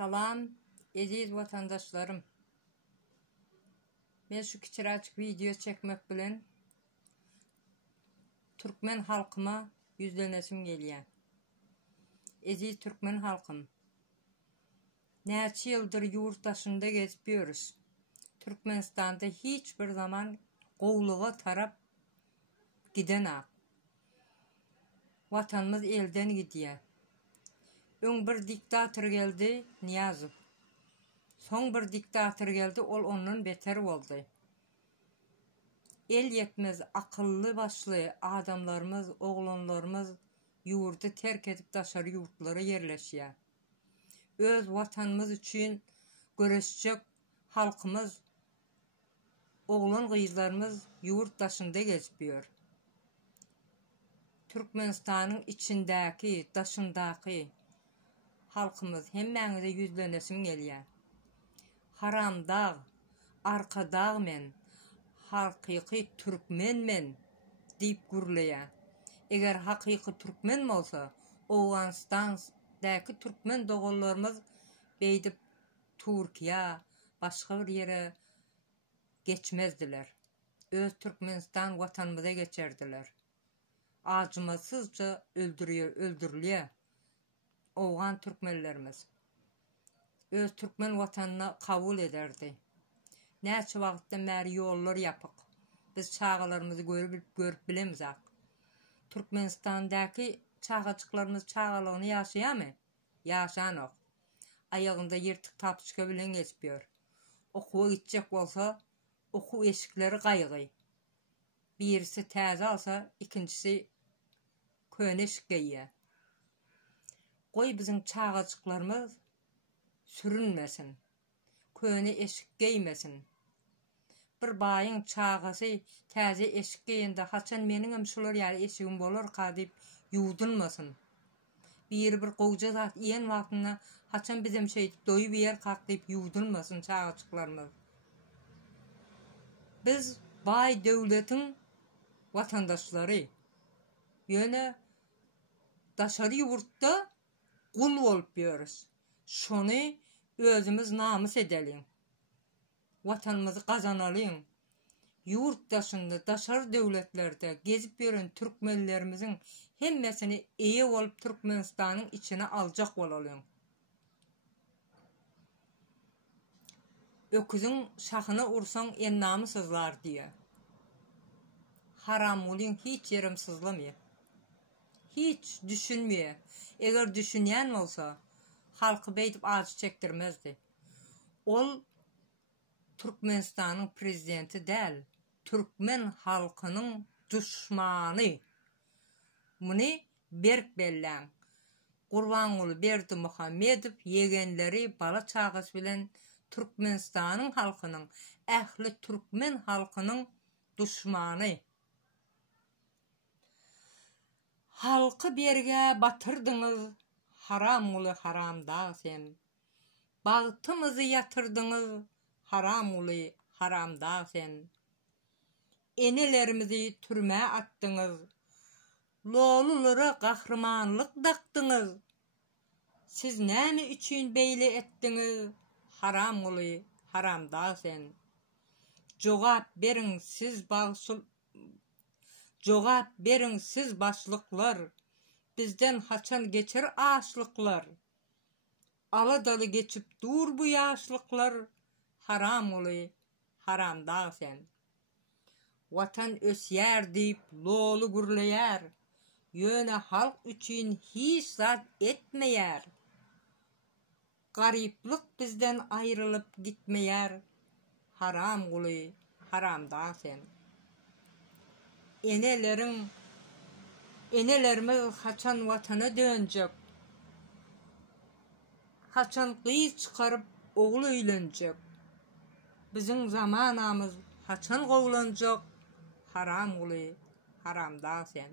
Salam, aziz vatandaşlarım. Ben şu kiçiracık video çekmek bilen Türkmen halkıma yüzlenesim geliyor. Aziz Türkmen halkım. Neçe yıldır yurttaşında geziyoruz. Türkmenistan'da hiçbir zaman kovluğa taraf giden ak. Vatanımız elden gidiyor. Ön bir diktatör geldi, Niyazov. Son bir diktatör geldi, ol ondan beter oldu. El yetmez akıllı başlı adamlarımız, oğlanlarımız yurdu terk edip daşarı yurtlara yerleşiyor. Öz vatanımız için görüşecek halkımız, oğlan kızlarımız yurt taşında geziyor. Türkmenistan'ın içindeki, taşındaki halkımız hemmenize yüzlenesim geliyor. Haram dağ, arka dağ men, hakiki Türkmen men deyip gürleye. Eğer hakiki Türkmen olsa, Oğanistan'daki Türkmen doğullarımız beydip Türkiye, başka bir yere geçmezdiler. Öz Türkmenistan vatanımıza geçerdiler. Acımasızca öldürülüyor Oğan Türkmenlerimiz. Öz Türkmen vatanına kabul ederdi. Neçe vakitte meri yollar yapık. Biz çağalarımızı görüp bilemizak. Türkmenistan'daki çağacıklarımız çağalığını yaşaya mı? Yaşanok. Ayağında yırtık tapışka bilen geçmiyor. Okuğa gidecek olsa oku eşikleri kaygı. Birisi təze alsa ikincisi köne eşik giyiyor. Koy bizim çağacıklarımız sürünmesin. Köne eşik giymesin. Bir bayın çağası təze eşik giyinde haçan menin şular yani eşigim bolor kadip yudulmasın. Bir koca zat iyen vaktına haçan bizim doyu bir yer kalklayıp yudulmasın çağacıklarımız. Biz bay devletin vatandaşları yöne daşarı yurtta kul olup diyoruz. Şunu özümüz namus edelim. Vatanımızı kazanalım. Yurttaşında, daşarı devletlerde gezip yören Türkmenlerimizin hemmesini iyi olup Türkmenistan'ın içine alacak olalım. Öküzün şahını ursan en namusuzlar diye. Haram olun hiç yerim sızlamıyor. Hiç düşünmüyor. Eğer düşünyen olsa halkı beydip acı çektirmezdi. Ol Türkmenistan'ın prezidenti değil, Türkmen halkının düşmanı. Bunu berk bellen. Kurbanlı Berdi Muhammedov yegenleri bala çağız bilen Türkmenistan'ın halkının, ehli Türkmen halkının düşmanı. Halkı berge batırdınız, haram ulu haramda sen. Bağıtımızı yatırdınız, haram ulu haramda sen. Enelerimizi türmeye attınız, loğlulara kahramanlık daktınız. Siz neni için beyle ettiniz, haram ulu haramda sen. Cevap verin siz başlıklar, bizden haçan geçer ağaçlıklar. Aladalı geçip dur bu yaşlıklar, haram olu, haramda sen. Vatan ösyer deyip loğlu gürleyer, yöne halk için hiç zat etmeyer. Gariplik bizden ayrılıp gitmeyer, haram olu, haramda sen. Enelerimiz haçan vatana dönecek. Haçan kız çıkarıp oğlu eylenecek. Bizim zamanımız haçan kovlanacak. Haram olu, haramda sen.